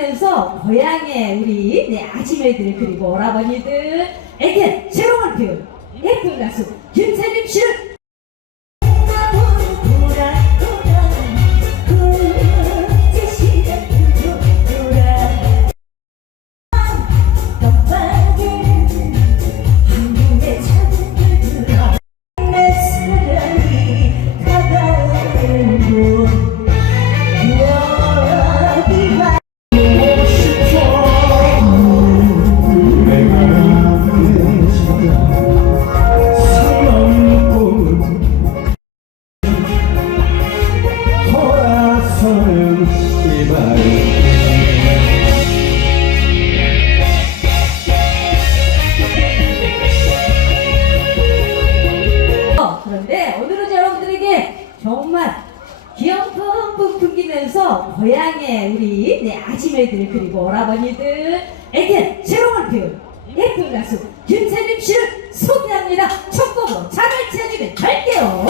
풍기면서 고향의 우리 네, 아지매들 그리고 오라버니들에게 새로운 배우 예쁜 가수 김세림 씨를 고향의 우리 네, 아지매들 그리고 오라버니들에게 새로운 배우 예쁜 가수 김세림 씨를 소개합니다. 첫 곡으로 잠을 찾으면 갈게요.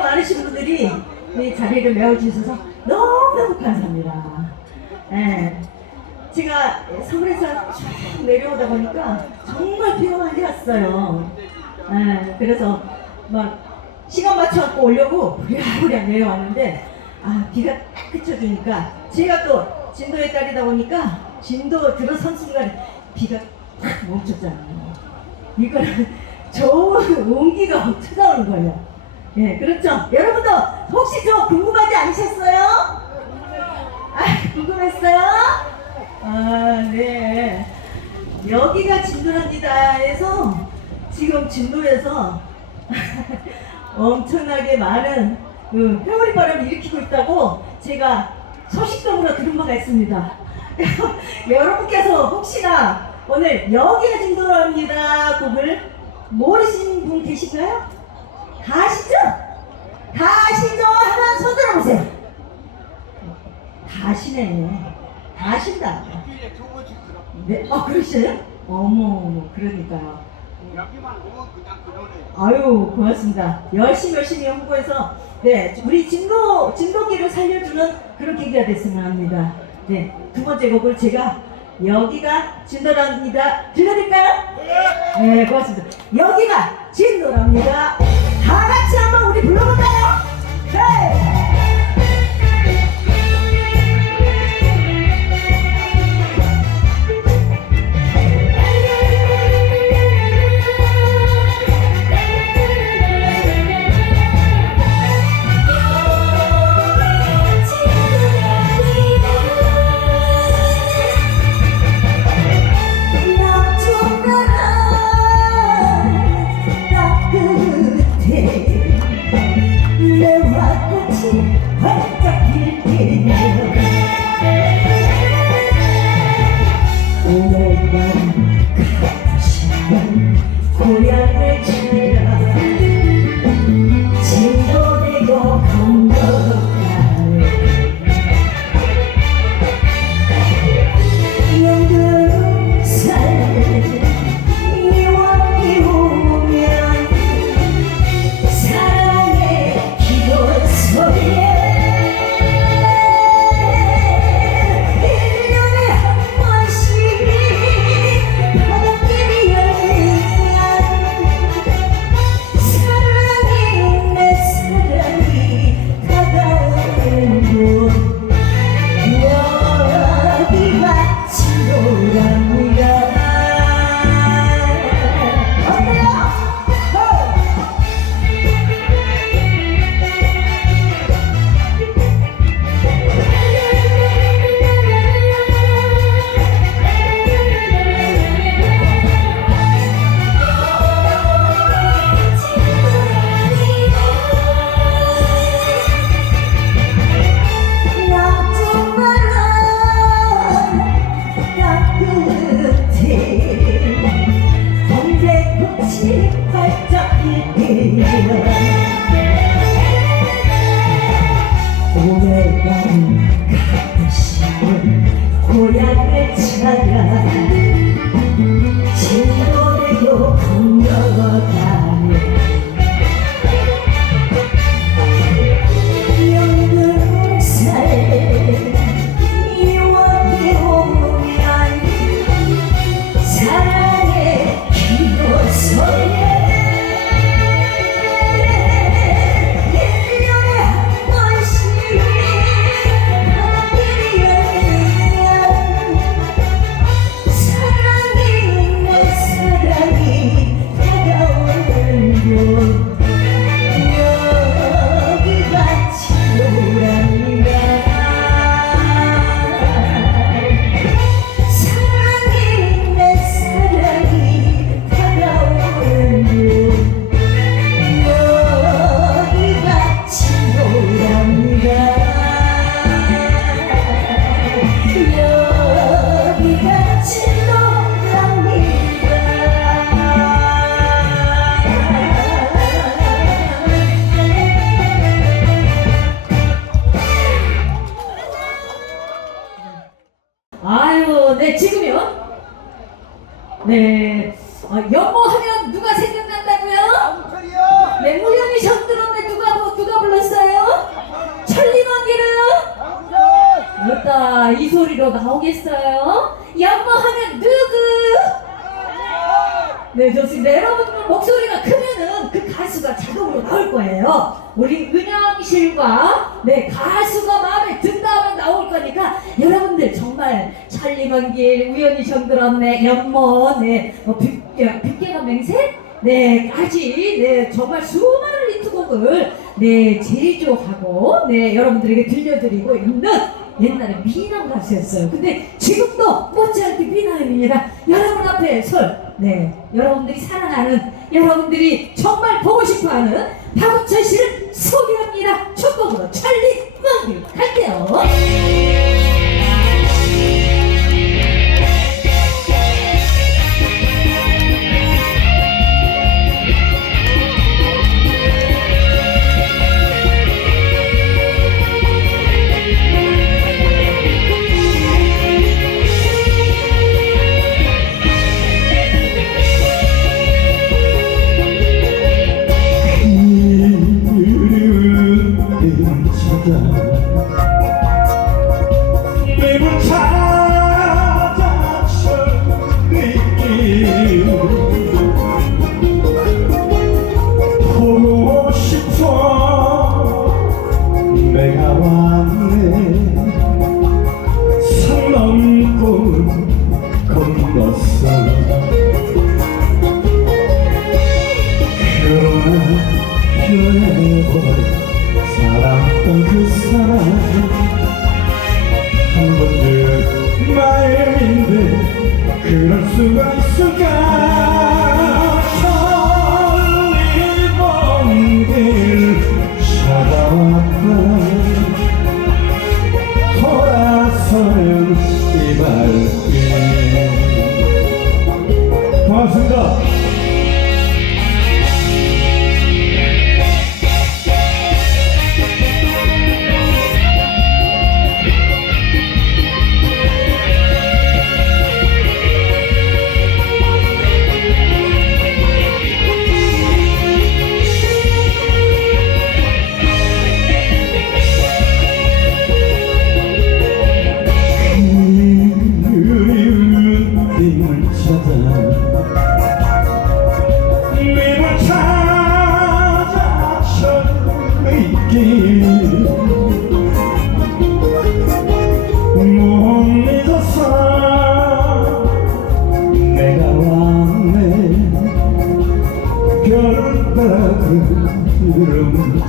많으신 분들이 이 자리를 메워주셔서 너무너무 감사합니다. 예. 제가 서울에서 쭉 내려오다 보니까 정말 비가 많이 왔어요. 예, 그래서 막 시간 맞춰갖고 오려고 부랴부랴 내려왔는데 아 비가 딱 그쳐주니까 제가 또 진도의 딸이다 보니까 진도 들어선 순간 비가 탁 멈췄잖아요. 이거는 좋은 온기가 확 찾아오는 거예요. 예, 그렇죠. 여러분도 혹시 저 궁금하지 않으셨어요? 아, 궁금했어요? 아, 네. 여기가 진도랍니다에서 지금 진도에서 엄청나게 많은 그 회오리 바람을 일으키고 있다고 제가 소식적으로 들은 바가 있습니다. 여러분께서 혹시나 오늘 여기가 진도랍니다 곡을 모르시는 분 계신가요? 다 아시죠? 다 아시죠? 하나 손 들어보세요. 다 아시네. 다 아신다. 들어. 네, 아 그러셔요? 어머, 어머, 그러니까요. 아유, 고맙습니다. 열심히 열심히 홍보해서 네, 우리 진도 진도기를 살려주는 그런 계기가 됐으면 합니다. 네, 두 번째 곡을 제가 여기가 진도랍니다. 들려드릴까요? 네, 고맙습니다. 여기가 진도랍니다. 다 같이 한번 우리 불러볼까요? 네. 나오겠어요? 연모하면 누구? 네, 좋습니다. 여러분 목소리가 크면은 그 가수가 자동으로 나올 거예요. 우리 은영실과 네 가수가 마음에 든다면 나올 거니까 여러분들 정말 찰리먼 길 우연히 정들었네 연모 네뭐 빗개가 맹세 네, 까지, 네, 정말 수많은 히트곡을, 네, 제조하고, 네, 여러분들에게 들려드리고 있는 옛날에 미남 가수였어요. 근데 지금도 못지않게 미남입니다. 여러분 앞에 설, 네, 여러분들이 사랑하는, 여러분들이 정말 보고 싶어 하는 박우철 씨를 소개합니다. 첫 곡으로 찰리 음악 아왔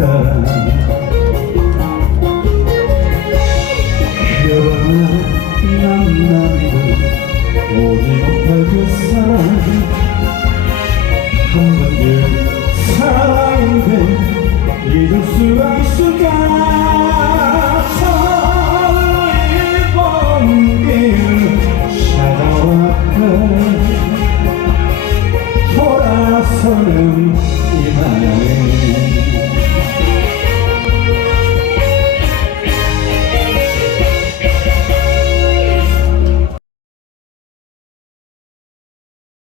그러나 이 만남은 오지 못할 그 사랑 한 번의 사랑인데 잊을 수가 있을까